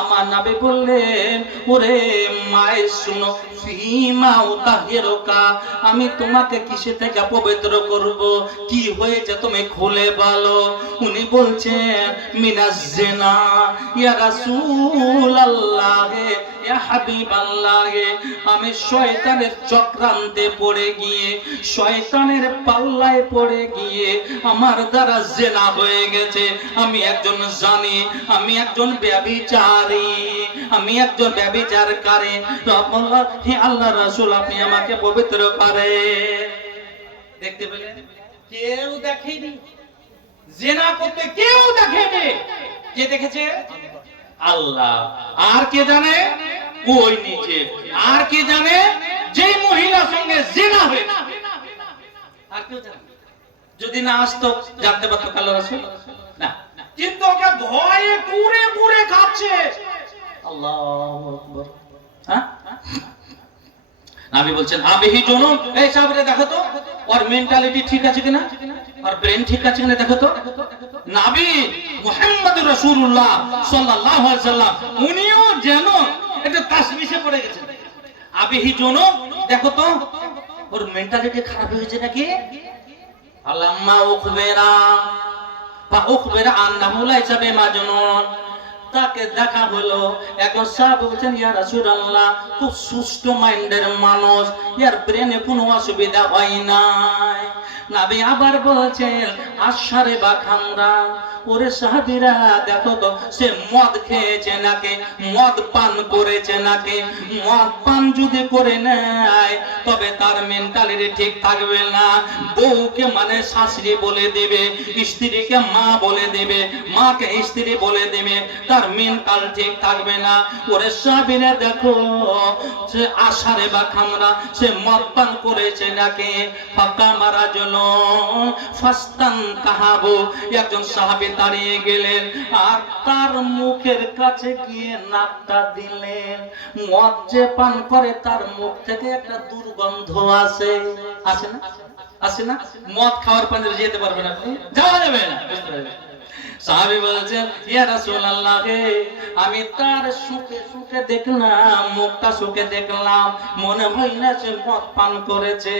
আমার নবী বললেন, ওরে মাইস শুনো, ফিমা উতাহিরুকা, আমি তোমাকে কিসে থেকে পবিত্র করব, কি হয়েছে তুমি খুলে বলো। উনি বলছেন, মিনাজ জিনা ইয়া রাসূলুল্লাহ, ইয়া হাবিবাল্লাহ, আমি শয়তানের চক্রান্তে পড়ে গিয়ে, শয়তানের পাল্লায় পড়ে গিয়ে আমার দ্বারা জিনা হয়ে গেছে। আমি একজন জানি, আমি একজন ব্যভিচারী, আমি একজন ব্যভিচারকারী। আল্লাহ, হে আল্লাহর রাসূল, আপনি আমাকে পবিত্র করেন। দেখতে পেলেন, কেউ দেখেনি জিনা করতে, কেউ দেখেনি। কে দেখেছে? আল্লাহ। আর কে জানে? ওই নিচে। আর কে জানে? যে মহিলার সঙ্গে জিনা হয়েছে, আর কেউ জানে? যদি না আসতো, জানতে পারতো আল্লাহর রাসূল না, কিন্তু ওকে ভয়ে পুরে পুরে খাচ্ছে। আল্লাহু আকবার। হ্যাঁ, নবী বলছেন, আবিহি জুনুন, এই সাহাবীরা দেখো তো ওর মেন্টালিটি ঠিক আছে কিনা, আর ব্রেন ঠিক আছে কিনা দেখো তো। নবী মুহাম্মদুর রাসূলুল্লাহ সাল্লাল্লাহু আলাইহি সাল্লাম, উনিও যেন এটা তাসবিহে পড়ে গেছেন। আবিহি জুনুন, দেখো তো ওর মেন্টালিটি খারাপ হয়েছে নাকি। আল্লাম্মা উখবিরা বা উখবিরা আন্নাহু লাইসা বিমাজনুন, তাকে দেখা হলো। এখন সাহাবী বলছেন ইয়া রাসূলুল্লাহ, খুব সুস্থ মাইন্ডের মানুষ, এর ব্রেনে কোনো অসুবিধা হয় নাই। নবী আবার বলছেন আশারে বা খামরা, ওরে সাহাবীরা দেখো তো সে মদ খেয়েছে নাকি, মদ পান করেছে নাকি। মদ পান যদি করে নেয় তবে তার মেন্টালিটি ঠিক থাকবে না। বউকে মানে শাশুড়ি বলে দেবে, স্ত্রীকে মা বলে দেবে, মাকে স্ত্রী বলে দেবে, তার মেন্টাল ঠিক থাকবে না। ওরে সাহাবীরা দেখো সে আশারে বা খামরা, সে মদ পান করেছে নাকি। ফাঁকা মারা জন্য ফাস্তান কাহাবু, একজন সাহাবী দাঁড়িয়ে গেলেন আর তার মুখের কাছে গিয়ে নাকটা দিলেন। মদ যে পান করে তার মুখ থেকে একটা দুর্গন্ধ আসে, আসে না? আসে না? মদ খাওয়ার পাঞ্জাবে যেতে পারবে না, যাওয়া যাবে না। সাহাবী বলছেন ইয়া রাসূলুল্লাহ, আমি তার সুখে দেখলাম, মুখটা সুখে দেখলাম, মনে হয় না সে মদ পান করেছে।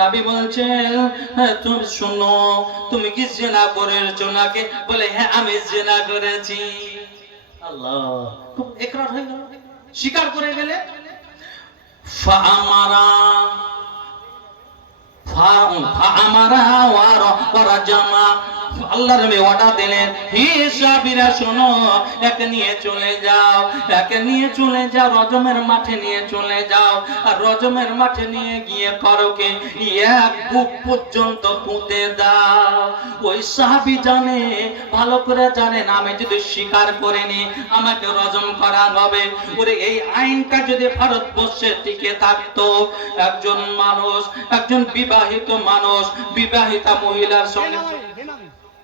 নবী বলছেন তুমি শুনো, তুমি কি জিনা করেছো নাকি? বলে হ্যাঁ আমি জিনা করেছি। আল্লাহ, খুব ইকরার হয়ে গেল, স্বীকার করে গেলে। ফাআমারা ওয়ারাজামা, আল্লাহর নবী অর্ডার দিলেন হে সাহাবীরা শোনো, একে নিয়ে চলে যাও, একে নিয়ে চলে যাও, রজমের মাঠে নিয়ে চলে যাও। আর রজমের মাঠে নিয়ে গিয়ে করোকে এক বুক পর্যন্ত পুঁতে দাও। ওই সাহাবী জানে, ভালো করে জানেন, আমি যদি স্বীকার করে নি আমাকে রজম করা হবে। ওরে এই আইনটা যদি ভারতবর্ষে টিকে থাকতো, একজন মানুষ, একজন বিবাহিত মানুষ বিবাহিতা মহিলার সঙ্গে,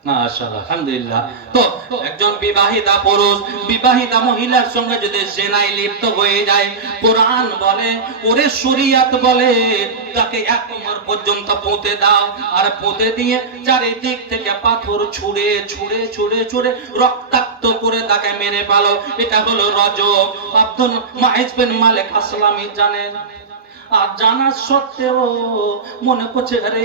মাশাআল্লাহ আলহামদুলিল্লাহ, তো একজন বিবাহিতা পুরুষ বিবাহিতা মহিলার সঙ্গে যদি জিনায় লিপ্ত হয়ে যায়, কোরআন বলে, ওরে শরীয়ত বলে তাকে এক কোমর পর্যন্ত পুঁতে দাও। আর পুঁতে দিয়ে চারিদিক থেকে পাথর ছুঁড়ে ছুঁড়ে ছুঁড়ে ছুঁড়ে রক্তাক্ত করে তাকে মেরে ফেলো। এটা হলো রজম। আব্দুল মাইজ বিন মালিক আসলামী জানেন, আর জানা সত্ত্বেও মনে করছে আরে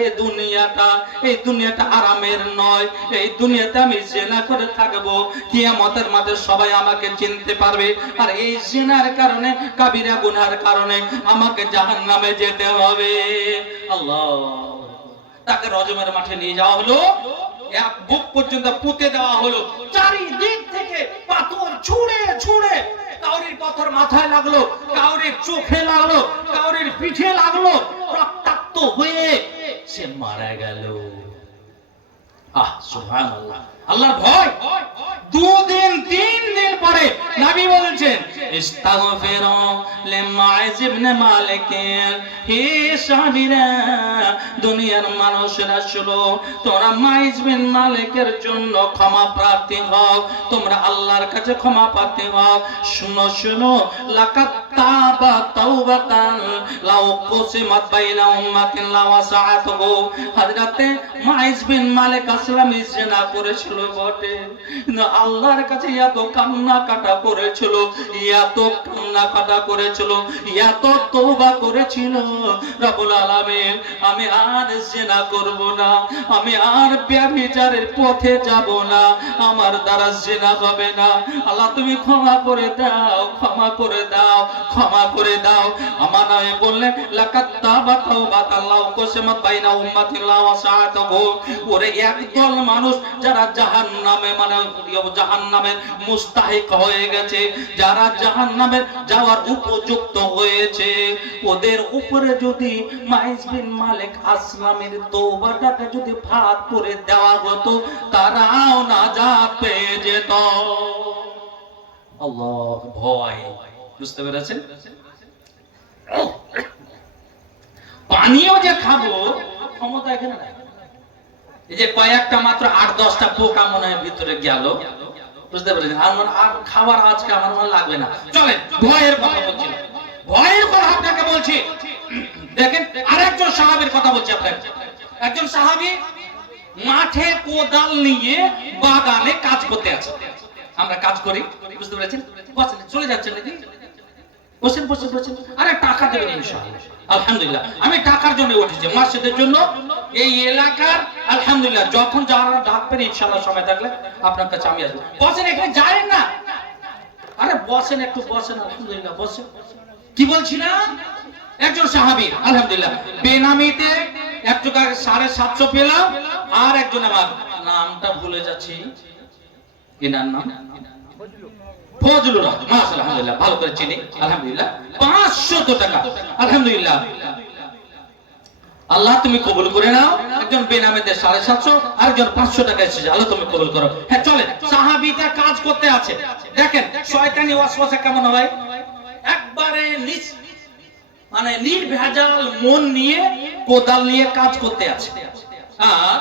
এই দুনিয়াটা আরামের নয়, এই দুনিয়াতে আমি জিনা করে থাকবো, কিয়ামতের মাঠে সবাই আমাকে চিনতে পারবে, আর এই জিনার কারণে, কাবিরা গুনার কারণে আমাকে জাহান্নামে যেতে হবে। আল্লাহ, তাকে রজমের মাঠে নিয়ে যাওয়া হলো, এক বুক পর্যন্ত পুঁতে দেওয়া হলো, চারিদিক থেকে পাথর ছুঁড়ে ছুঁড়ে, কাউরির পাথর মাথায় লাগলো, কাউরির চোখে লাগলো, কাউরির পিঠে লাগলো, রক্তাক্ত হয়ে সে মারা গেল। আহ সুবহানাল্লাহ, আল্লাহর ভয়। 2 দিন 3 দিন পরে নবী বলেছেন ইস্তাগফিরু লিমাইজ ইবনে মালিক, হে সাহাবীরা দুনিয়ার মানুষেরা শুনো, তোমরা মাইজ বিন মালিকের জন্য ক্ষমা প্রার্থী হও, তোমরা আল্লাহর কাছে ক্ষমা প্রার্থী হও। শুনো শুনো, লাকাত তাবা তাওবাতান লাউ কুসিমাত বাইনা উম্মাতিন লা ওয়াসাআতুহু। হযরতে মাইজ বিন মালিক আসলামী জিনা করেছিল বটে, কিন্তু আল্লাহর কাছে এত কান্না কাটা করেছিল, এত কান্না কাটা করেছিল, এত তওবা করেছিল, রব্বুল আলামিন আমি আর জিনা করব না, আমি আর ব্যভিচারের পথে যাব না, আমার দ্বারা জিনা হবে না। আল্লাহ তুমি ক্ষমা করে দাও, ক্ষমা করে দাও, ক্ষমা করে দাও। আমার নামে বললেন লাকাত তাবা তাওবাতান লাউ কুসিমাত বাইনা উম্মাতিন লা ওয়াসাআতুহু। ওরে একদল মানুষ যারা জাহান্নামে, মানে জাহান্নামের মুস্তাহিক হয়ে গেছে, যারা জাহান্নামের যাওয়ার উপযুক্ত হয়েছে, ওদের উপরে যদি মাইজ বিন মালিক আসলামের তওবাটাকে যদি ভাগ করে দেওয়া হতো, তারাও নাজাত পেয়ে যেত। আল্লাহ ভয়, বুঝতে পেরেছেন? পানিও যে খাবো ক্ষমতা এখানে নাই। এই যে কয়েকটা মাত্র 8-10টা পোকা মনে হয় ভিতরে গেল, বুঝতে পেরেছেন? আর খাবার আজকে আমার মনে লাগবে না। চলেন ভয়ের কথা বলছি, ভয়ের কথা আপনাকে বলছি। দেখেন আরেকজন সাহাবীর কথা বলছি আপনাকে। একজন সাহাবী মাঠে কোদাল নিয়ে বাগানে কাজ করতে আছে। আমরা কাজ করি, বুঝতে পেরেছেন? চলে যাচ্ছেন নাকি? বসেন বসেন বসেন। আরে টাকা দেবেন ইনশাআল্লাহ। আলহামদুলিল্লাহ, আমি টাকার জন্য উঠেছি, মসজিদের জন্য। এই এলাকার আলহামদুলিল্লাহ যখন যারা ডাকবেন ইনশাআল্লাহ সময় থাকলে আপনার কাছে আমি আসবো। বসেন, এখানে যাবেন না, আরে বসেন, একটু বসেন, আলহামদুলিল্লাহ বসেন। কি বলছি না, একজন সাহাবী আলহামদুলিল্লাহ বেনামিতে 1 টাকা 750 পেলাম। আর একজন আমার নামটা ভুলে যাচ্ছি, এনার নাম ফজলুর রহমান, মাশাআল্লাহ আলহামদুলিল্লাহ ভালো করে চিনি আলহামদুলিল্লাহ, 500 টাকা আলহামদুলিল্লাহ। আল্লাহ তুমি কবুল করে নাও। একজন বেনামিতে 750, আরেকজন 500 টাকা এসেছে, আল্লাহ তুমি কবুল করো। হ্যাঁ চলে, সাহাবীটা কাজ করতে আছে। দেখেন শয়তানি ওয়াসওয়াসা কেমন হয়, একবারে মানে নির্ভেজাল মন নিয়ে কোদাল নিয়ে কাজ করতে আছে। আর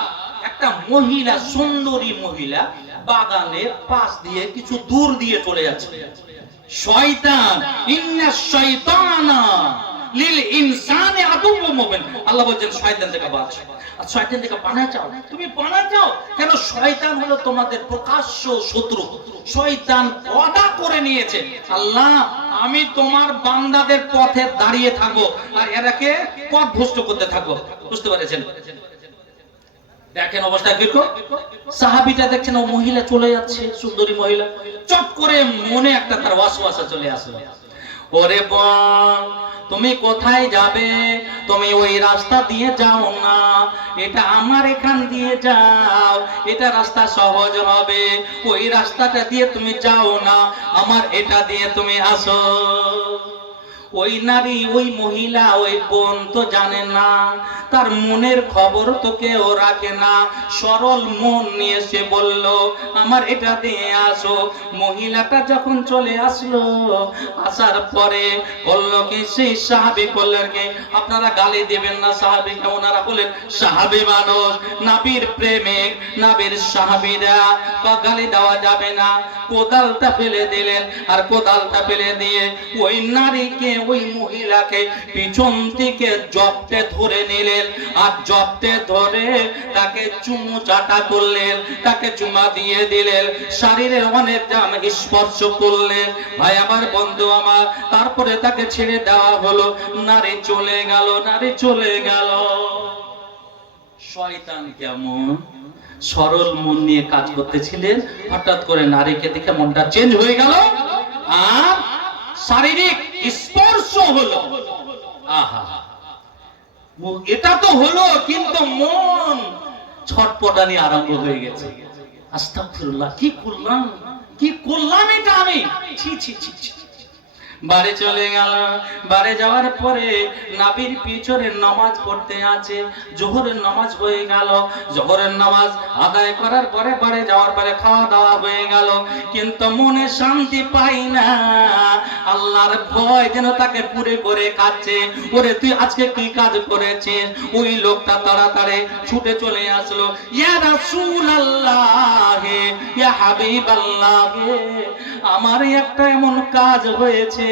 একটা মহিলা, সুন্দরী মহিলা বাগানের পাশ দিয়ে কিছু দূর দিয়ে চলে যাচ্ছে। শয়তান, ইন্নাশ শাইতানা লিল ইনসানি আদুউম মুবিন, আল্লাহ বলেন শয়তান থেকে বাঁচো। আর শয়তান থেকে পানা চাও, তুমি পানা চাও কেন? শয়তান হলো তোমাদের প্রকাশ্য শত্রু। শয়তান ওয়াদা করে নিয়েছে, আল্লাহ আমি তোমার বান্দাদের পথে দাঁড়িয়ে থাকবো আর এরাকে পথভ্রষ্ট করতে থাকবো। বুঝতে পেরেছেন? দেখেন অবস্থা কিরকম। সাহাবীটা দেখছেন ও মহিলা চলে যাচ্ছে, সুন্দরী মহিলা, চট করে মনে একটা তার ওয়াসওয়াসা চলে আসলো, ওরে বোন তুমি কোথায় যাবে? তুমি ওই রাস্তা দিয়ে যাও না, এটা আমার এখান দিয়ে যাও, এটা রাস্তা সহজ হবে। ওই রাস্তাটা দিয়ে তুমি যাও না, আমার এটা দিয়ে তুমি আসো। ওই নারী, ওই মহিলা, ওই বোন তো জানে না, তার মনের খবর তো কেউ রাখে না। সরল মন নিয়ে সে বলল আমার এটা দিয়ে আসো। মহিলাটা যখন চলে আসলো, আসার পরে বলল কি, সেই সাহাবী বললেন কি, আপনারা গালি দেবেন না সাহাবীকে। ওনারা বলেন সাহাবী মানুষ, নবীর প্রেমিক, নবীর সাহাবীরা, বা গালি দেওয়া যাবে না। কোদালটা ফেলে দিলেন, আর কোদালটা ফেলে দিয়ে ওই নারীকে, ওই মহিলাকে পিছন থেকে জপতে ধরে নিলেন, আর জপতে ধরে তাকে চুমু চাটা করলেন, তাকে চুমা দিয়ে দিলেন, শরীরের অনেক জাম স্পর্শ করলেন। ভাই আমার, বন্ধু আমার, তারপরে তাকে ছেড়ে দেওয়া হলো। নারী চলে গেল, নারী চলে গেল। শয়তান কেমন সরল মন নিয়ে কাজ করতেছিলেন, হঠাৎ করে নারীকে দেখে মনটা চেঞ্জ হয়ে গেল আর শারীরিক স্পর্শ হলো। আহা, এটা তো হলো, কিন্তু মন ছটপটানি আরম্ভ হয়ে গেছে। আস্তাগফিরুল্লাহ, কি করলাম, কি করলাম এটা আমি, ছি ছি ছি ছি। বাড়ি চলে গেল। বাড়ি যাওয়ার পরে নবীর পিছনে নামাজ পড়তে আছে। জোহরের নামাজ হয়ে গেল। জোহরের নামাজ আদায় করার পরে বাড়ি যাওয়ার পরে খাওয়া দাওয়া হয়ে গেল, কিন্তু মনে শান্তি পাই না। আল্লাহর ভয় যেন তাকে পুরে করে কাটছে। ওরে তুই আজকে কি কাজ করেছিস? ওই লোকটা তাড়াতাড়ি ছুটে চলে আসলো, ইয়া রাসূলুল্লাহ, ইয়া হাবিবাল্লাহ, আমার একটা এমন কাজ হয়েছে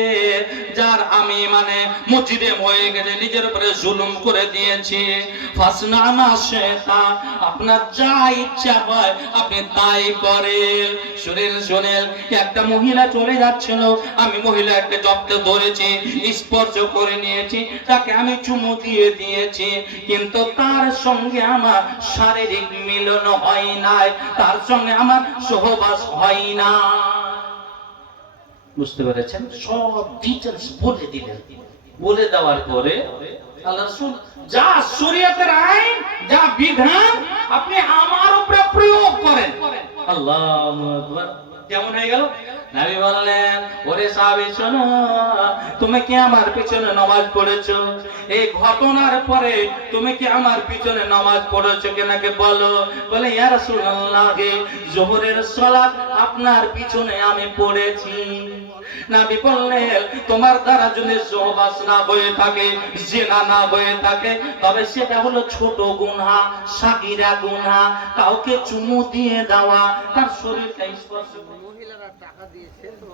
যার আমি মানে মুজরিম হয়ে গেছে, নিজের উপরে জুলুম করে দিয়েছি। ফাসনা মা শাইতা, আপনার যা ইচ্ছা হয় আপনি তাই করেন। শুনেন, একটা মহিলা চলে যাচ্ছিল, আমি মহিলাকে জব্দে ধরেছি, স্পর্শ করে নিয়েছি, তাকে আমি চুমু দিয়ে দিয়েছি, কিন্তু তার সঙ্গে আমার শারীরিক মিলন হয় নাই, তার সঙ্গে আমার সহবাস হয় না। বুঝতে পেরেছেন? সব ডিটেইলস বলে দিলেন। বলে দেওয়ার পরে আল্লাহ রাসূল যা শরীয়তের আইন, যা বিধান আপনি আমার উপরে প্রয়োগ করেন। আল্লাহু আকবার। কেমন হয়ে গেল? নবী বললেন, ওরে সাহাবী শোনো, তুমি কি আমার পিছনে নামাজ পড়েছো? এই ঘটনার পরে তুমি কি আমার পিছনে নামাজ পড়েছো কিনাকে বলো। বলে ইয়া রাসূলুল্লাহ, যোহরের সালাত আপনার পিছনে আমি পড়েছি। নবী বললেন, তোমার দ্বারা যদি সহবাস না হয়ে থাকে, জিনা না হয়ে থাকে, তবে সেটা হলো ছোট গুনাহ, সাগীরা গুনাহ। কাউকে চুমু দিয়ে দেওয়া, তার শরীরকে স্পর্শ করা। মহিলারা টাকা দিয়েছে তো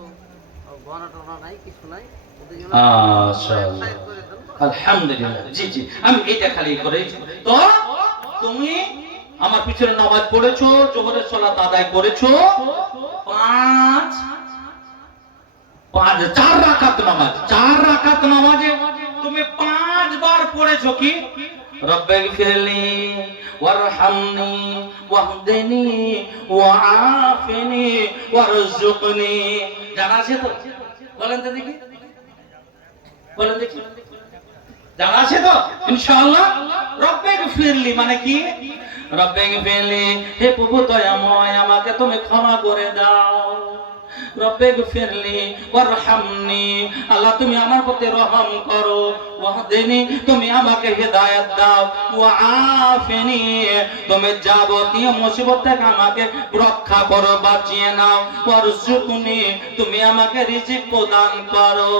গণনা টনা নাই, কিছু নাই, মাশাআল্লাহ, আলহামদুলিল্লাহ। জি জি, আমি এটা খালি করে। তো তুমি আমার পিছনে নামাজ পড়েছো, যোহরের সালাত আদায় করেছো, 4 রাকাত নামাজ, 4 রাকাত নামাজে তুমি 5 বার পড়েছো কি রব্বিগফিরলি ওয়ারহামনি ওয়াহদিনি ওয়াআফিনি ওয়ারযুকনি। জানা আছে তো? বলেন তো দেখি, বলেন দেখি, জানা আছে তো ইনশাআল্লাহ? রব্বিগফিরলি মানে কি? রব্বিগফিরলি, হে প্রভু দয়াময়, আমাকে তুমি ক্ষমা করে দাও। রব্বিগফিরলি ওয়ারহামনি, আল্লাহ তুমি আমার প্রতি রহম করো। ওয়াহদিনি, তুমি আমাকে হেদায়েত দাও। ওয়াআফিনি, তুমি যাবতীয় মুসিবত থেকে আমাকে রক্ষা করো, বাঁচিয়ে নাও। ওয়ারযুকনি, তুমি আমাকে রিজিক প্রদান করো।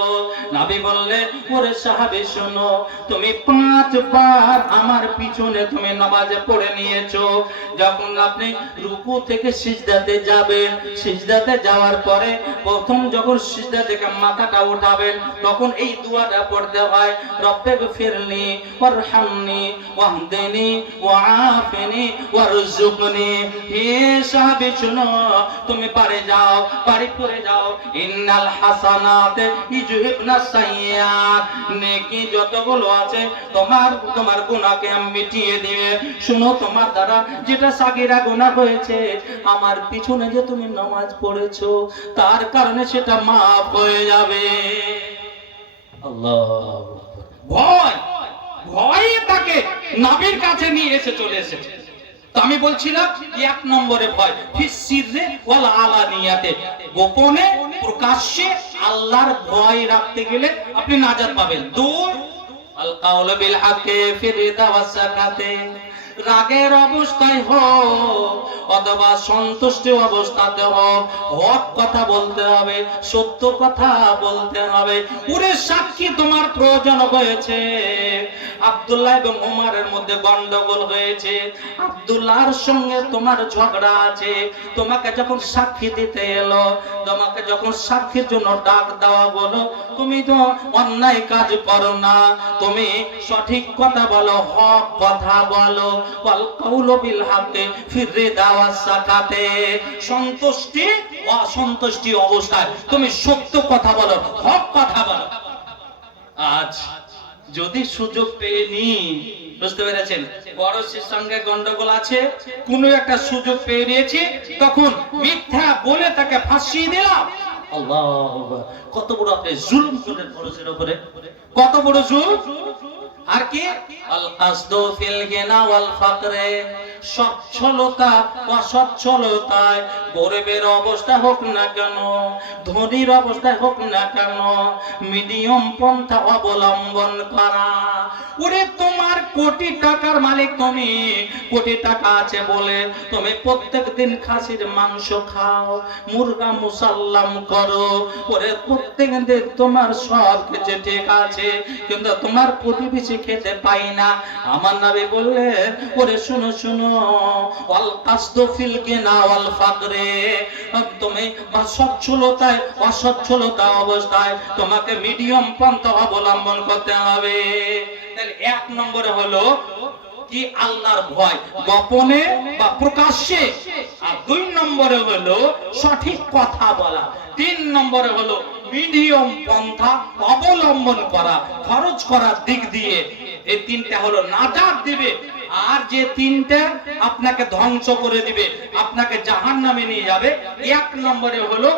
নবী বললে, ওরে সাহাবী শোনো, তুমি 5 বার আমার পিছনে তুমি নামাজে পড়ে নিয়েছো। যখন আপনি রুকু থেকে সিজদাতে যাবেন, সিজদাতে যাওয়ার পরে প্রথম যখন সিজদা থেকে মাথাটা উঠাবেন, তখন এই দোয়াটা পড়তে হয়, রব্বিগফিরলি ওয়ারহামনি ওয়াহদিনি ওয়াআফিনি ওয়ারযুকনি। হে সাহাবী শুনো, তুমি পারে যাও, বাড়ি করে যাও। ইন্নাল হাসানাতে ইযহিবনাস সাইয়্যাত, নেকি যতগুলো আছে তোমার গুনাহকে আমি মিটিয়ে দিবে। শুনো, তোমার দ্বারা যেটা সাগীরা গুনাহ হয়েছে, আমার পিছনে যে তুমি নামাজ পড়েছো, তার কারণে সেটা মাফ হয়ে যাবে। আল্লাহ, ভয়, ভয়ে তাকে নবীর কাছে নিয়ে এসে চলে এসেছে। তো আমি বলছিলাম 1 নম্বরে ভয়, ফিসসিররে ওয়াল আলানিয়াতে, গোপনে প্রকাশ্যে আল্লাহর ভয় রাখতে গেলে আপনি নাজাত পাবেন। 2 আল কাউল বিল হাক্কি ফিরদা ওয়াসাকাতে, রাগের অবস্থায় হোক অথবা সন্তুষ্ট অবস্থাতে হোক, হক কথা বলতে হবে, সত্য কথা বলতে হবে। ওরে সাক্ষী তোমার প্রয়োজন হয়েছে। আব্দুল্লাহ এবং ওমরের মধ্যে গন্ডগোল হয়েছে, আব্দুল্লাহর সঙ্গে তোমার ঝগড়া আছে। তোমাকে যখন সাক্ষী দিতে এলো, তোমাকে যখন সাক্ষীর জন্য ডাক দেওয়া হলো, তুমি তো অন্যায় কাজ করো না, তুমি সঠিক কথা বলো, হক কথা বলো। ওয়াল কাউলু বিল হাক্কি ফিররিদা ওয়াসাকাতে, সন্তুষ্টি অসন্তুষ্টি অবস্থায় তুমি সত্য কথা বলো, হক কথা বলো। আজ যদি সুযোগ পেয়ে নি, বুঝতে পেরেছেন, বড়শির সঙ্গে গন্ডগোল আছে, কোন একটা সুযোগ পেয়ে নিয়েছি, তখন মিথ্যা বলে তাকে ফাঁসিয়ে দিলাম। আল্লাহু আকবার, কত বড় আপনি জুলুম করলেন বড়শির উপরে, কত বড় জুলুম। আর কি আল কাসদু ফিল গিনা ওয়াল ফাকরে, সচ্ছলতা অসচ্ছলতায়, গরিবের অবস্থা হোক না কেন, ধনীর অবস্থা হোক না কেন, মিডিয়াম পন্থা অবলম্বন করা। ওরে তোমার কোটি টাকার মালিক, তুমি কোটি টাকা আছে বলে তুমি প্রত্যেকদিন খাসির মাংস খাও, মুরগা মুসাল্লাম করো, ওরে প্রত্যেকদিন তোমার সব কিছু ঠিক আছে, কিন্তু তোমার প্রতিবেশী খেতে পাই না। আমার নবী বললেন, ওরে শুনো শুনো, ওয়াল কাসদু ফিল গিনা ওয়াল ফাকরে, তুমি সচ্ছলতায় অসচ্ছলতা অবস্থায় তোমাকে মিডিয়াম পন্থা অবলম্বন করতে হবে। তাহলে 1 নম্বরে হলো কি আল্লাহর ভয়, গোপনে বা প্রকাশ্যে। আর 2 নম্বরে হলো সঠিক কথা বলা। 3 নম্বরে হলো মিডিয়াম পন্থা অবলম্বন করা, খরচ করার দিক দিয়ে। এই 3টা হলো নাজাত দিবে। আর যে 3টা আপনাকে ধ্বংস করে দিবে, আপনাকে জাহান্নামে নিয়ে যাবে। 1 নম্বরে হলো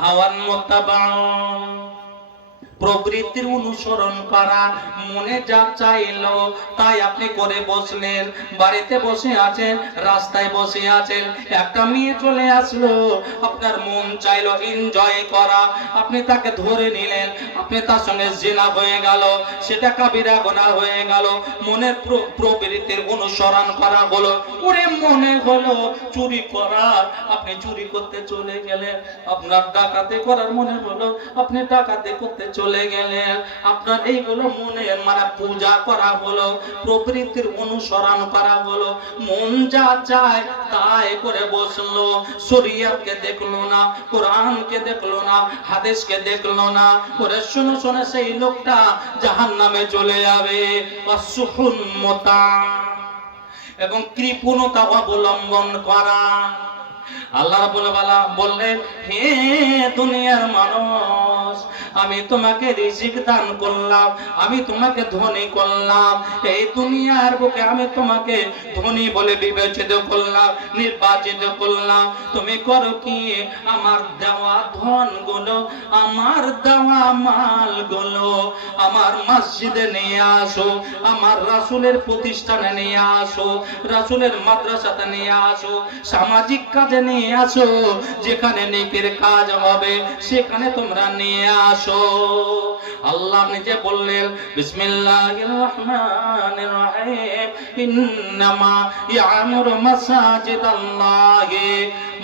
হাওয়ান মুত্তাবাউন, প্রবৃত্তির অনুসরণ করা, মনে যা চাইলো তাই আপনি করে বসলেন। বাড়িতে বসে আছেন, রাস্তায় বসে আছেন, একটা মেয়ে চলে আসলো, আপনার মন চাইলো এনজয় করা, আপনি তাকে ধরে নিলেন, আপনি তার সঙ্গে জিনা হয়ে গেল, সেটা কাবিরা গুনাহ হয়ে গেল। মনের প্রবৃত্তির অনুসরণ করা হলো। ওরে মনে হলো চুরি করার, আপনি চুরি করতে চলে গেলেন। আপনার ডাকাতি করার মনে হলো, আপনি ডাকাতি করতে চলে গেলেন। আপনার এইগুলো মনে মানে পূজা করা হলো, প্রবৃত্তির অনুসরণ করা হলো, মন যা চায় তাই করে বসলো। শরীয়তকে দেখলো না, কোরআনকে দেখলো না, হাদিসকে দেখলো না। ওরে শুনে শুনে সেই লোকটা জাহান্নামে চলে যাবে। এবং কৃপণতা অবলম্বন করা, আল্লাহ রাব্বুল আলামিন বললেন, হে দুনিয়ার মানুষ, আমি তোমাকে রিজিক দান করলাম, আমি তোমাকে ধনী করলাম, এই দুনিয়ার বুকে আমি তোমাকে ধনী বলে বিবেচিত করলাম, নির্বাচিত করলাম। তুমি করো কি? আমার দেওয়া ধনগুলো, আমার দেওয়া মালগুলো আমার মসজিদে নিয়ে আসো, আমার রাসূলের প্রতিষ্ঠানে নিয়ে আসো, রাসূলের মাদ্রাসাতে নিয়ে আসো, সামাজিক কাজে নিয়ে আসো, যেখানে নেকির কাজ হবে সেখানে তোমরা নিয়ে আসো। আল্লাহ নিজে বললেন, বিসমিল্লাহির রহমানির রহিম, ইন্নামা ইয়ামুরু মাসাজিদাল্লাহি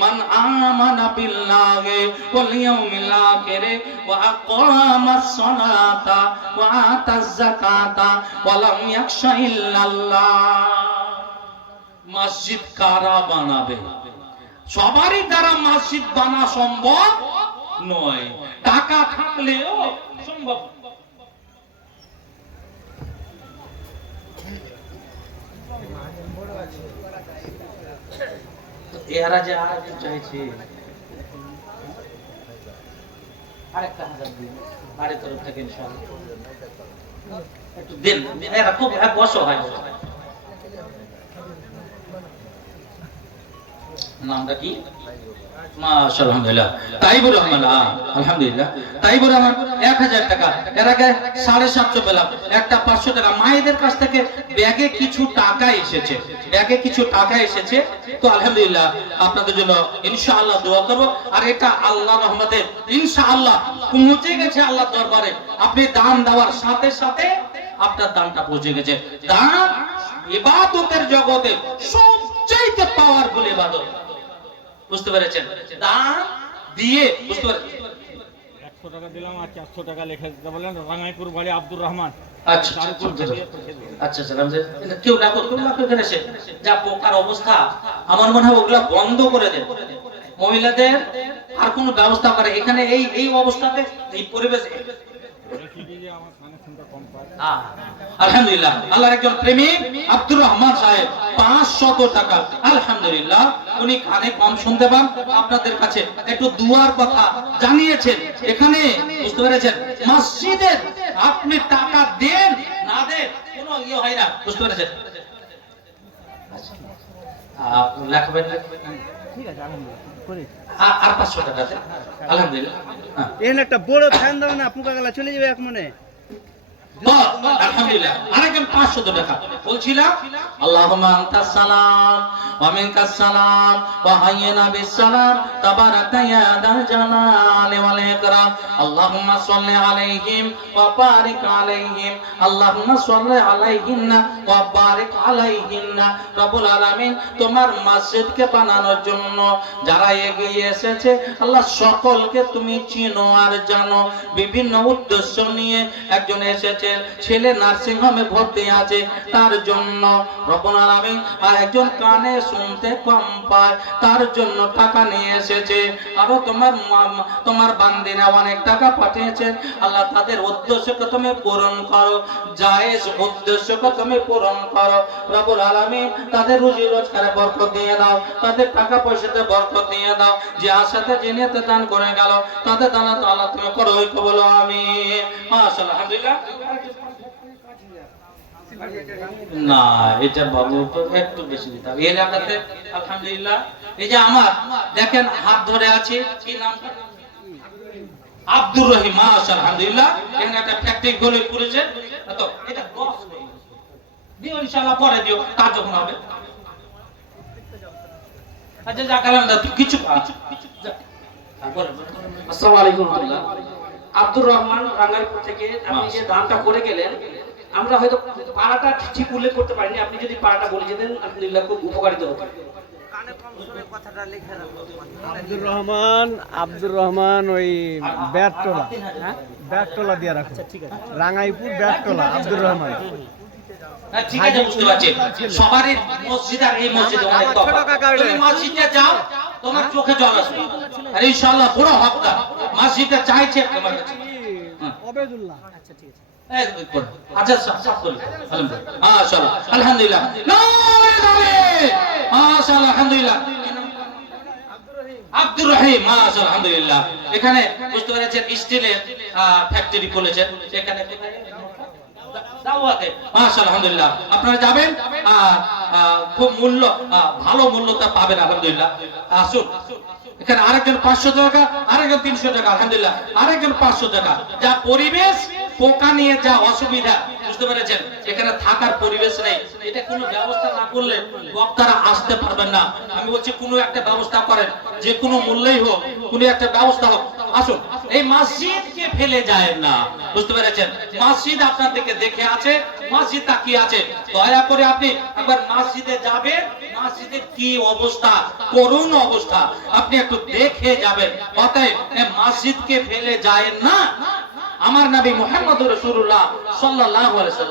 মান আমানা বিল্লাহি ওয়াল ইয়াউমিল আখির ওয়া আকামাস সালাতা ওয়া আতাজ যাকাতা ওয়া লাম ইয়াখশা ইল্লাল্লাহ। মসজিদ কারা বানাবে? সবারই দ্বারা মসজিদ বানা সম্ভব নয়, টাকা থাকলেও সম্ভব। এরা যে আরেকটু চাইছে, আরেকটা হাজার দিন আরে তরফ থেকে ইনশাআল্লাহ একটু দেন। এরা খুব বসো হয়। নামটা কি? মাশাআল্লাহ, আলহামদুলিল্লাহ, তাইবুর রহমান। আলহামদুলিল্লাহ, তাইবুর রহমান 1000 টাকা। এর আগে 750 পেলাম, একটা 500 টাকা। মায়েদের কাছ থেকে ব্যাগে কিছু টাকা এসেছে, ব্যাগে কিছু টাকা এসেছে। তো আলহামদুলিল্লাহ, আপনাদের জন্য ইনশাআল্লাহ দোয়া করব। আর এটা আল্লাহর রহমতে ইনশাআল্লাহ পৌঁছে গেছে আল্লাহর দরবারে। আপনি দান দেওয়ার সাথে সাথে আপনার দানটা পৌঁছে গেছে। দান ইবাদতের জগতে সবচেয়ে পাওয়ারফুল ইবাদত, বুঝতে পেরেছেন? দান দিয়ে, বুঝতে পেরেছেন? 100 টাকা দিলাম আর 400 টাকা লিখে দিতে বললেন। রাঙ্গাইপুর বাড়ি আব্দুর রহমান। আচ্ছা আচ্ছা, কেউ না করুন এখানে এসে যা পোকার অবস্থা, আমার মনে হয় ওগুলা বন্ধ করে দেন। মহিলাদের আর কোনো ব্যবস্থা করে এখানে এই অবস্থাতে, এই পরিবেশে। আলহামদুলিল্লাহ, আল্লাহর একজন প্রেমিক আব্দুর রহমান সাহেব 500 টাকা। আলহামদুলিল্লাহ, উনি কানে কম শুনতে পান, আপনাদের কাছে একটু দুয়ার কথা জানিয়েছেন এখানে, বুঝতে পেরেছেন? মসজিদের আপনি টাকা দেন না দেন কোনো ইয়ে হয় না, বুঝতে পেরেছেন? লেখাবেন, ঠিক আছে, আর 500 টাকা দেন। আলহামদুলিল্লাহ, এখানে একটা বড় ফ্যান দাও না, পোকা গলা চলে যাবে এক মনে। আলহামদুলিল্লাহ, আরেকজন 500 টাকা। বলছিলাম, আল্লাহুম্মা আনতাস সালাম ওয়া মিনকাস সালাম ওয়া হাইয়িনা বিস সালাম তাবারাকা ইয়া দাল জালালি ওয়াল ইকরাম। আল্লাহুম্মা সাল্লি আলাইহিম ওয়া বারিক আলাইহিম, আল্লাহুম্মা সাল্লি আলাইহিন্না ওয়া বারিক আলাইহিন্না। রব্বুল আলামিন, তোমার মসজিদকে বানানোর জন্য যারা এগিয়ে এসেছে, আল্লাহ সকলকে তুমি চিনো আর জানো। বিভিন্ন উদ্দেশ্য নিয়ে একজন এসেছে, ছেলে নার্সিং হোমে ভর্তি আছে, তার জন্য রব্বুল আলামিন। আর একজন কানে শুনতে কম পায়, তার জন্য টাকা নিয়ে এসেছে। আরো তোমার বান্দিরা অনেক টাকা পাঠিয়েছে, আল্লাহ তাদের উদ্দেশ্যকে তুমি পূরণ করো, জায়েজ উদ্দেশ্যকে তুমি পূরণ করো। রব্বুল আলামিন, তাদের রুজি রোজগারে বরকত দিয়ে দাও, তাদের টাকা পয়সাতে বরকত দিয়ে দাও। যে আশাতে জিনিয়াতে দান করে গেল, তাদের দানা তো আল্লাহ তুমি করো, বলো আমিন। মাশাআল্লাহ, আলহামদুলিল্লাহ। না, এটা বাবু একটু বেশি দিতে হবে এলাকাতে। আলহামদুলিল্লাহ, এই যে আমার দেখেন হাত ধরে আছে, কি নাম? আব্দুর রহিম। মাশাআল্লাহ, আলহামদুলিল্লাহ। এখানে একটা ফ্যাক্টরি গলে পড়েছে, তো এটা লস হয়ে গেছে। দিও ইনশাআল্লাহ, পরে দিও, কাজ যখন হবে। আচ্ছা, যা কালাম দাও কিছু। আসসালামু আলাইকুম। আব্দুর রহমান রাঙ্গাইপুর থেকে আপনি যে দানটা করে গেলেন, আমরা হয়তো পাড়াটা ঠিক উল্লেখ করতে পারিনি। আপনি যদি পাড়াটা বলে যেতেন আলহামদুলিল্লাহ খুব উপকারিত হতো। আব্দুর রহমান ওই ব্যাটটোলা, ব্যাটটোলা দিয়ে রাখো। ঠিক আছে, রাঙ্গাইপুর ব্যাটটোলা আব্দুর রহমান। ঠিক আছে, বুঝতে পারছি। সবারই মসজিদ আর এই মসজিদে অনেক তফাৎ। তুমি মসজিদে যাও, তোমার চোখে জল আসবে। আর ইনশাআল্লাহ বড় হকদার মসজিদে চাইছে তোমার কাছে। ওবেদুল্লাহ। আচ্ছা ঠিক আছে। আচ্ছা, সব বলি। মাশাআল্লাহ, আলহামদুলিল্লাহ। মাশাআল্লাহ, আলহামদুলিল্লাহ। আব্দুর রহিম, মাশাআল্লাহ, আলহামদুলিল্লাহ। এখানে বুঝতে পেরেছেন স্টিলের ফ্যাক্টরি খুলেছেন, এখানে দাওয়াতে, মাশাআল্লাহ, আলহামদুলিল্লাহ। আপনারা যাবেন, খুব ভালো মূল্যটা পাবেন, আলহামদুলিল্লাহ। আসুন, এখানে আরেকজন 500 টাকা, আরেকজন 300 টাকা, আলহামদুলিল্লাহ, আরেকজন 500 টাকা। যা পরিবেশ, পোকা নিয়ে যা অসুবিধা, বুঝতে পেরেছেন, এখানে থাকার পরিবেশ নেই। এটা কোনো ব্যবস্থা না করলে বক্তারা আসতে পারবেন না। আমি বলছি কোনো একটা ব্যবস্থা করেন, যে কোনো মূল্যেই হোক, কোনো একটা ব্যবস্থা হোক। আসুন, এই মসজিদকে ফেলে যায় না, বুঝতে পেরেছেন। মসজিদ আপনার দিকে দেখে আছে, মসজিদ তাকিয়ে আছে। দয়া করে আপনি একবার মসজিদে যাবেন, মসজিদের কি অবস্থা, করুণ অবস্থা, আপনি একটু দেখে যাবেন। অতএব এই মসজিদকে ফেলে যায় না। আমার নবী মুহাম্মদ রাসূলুল্লাহ সাল্লাল্লাহু আলাইহি ওয়াসাল্লাম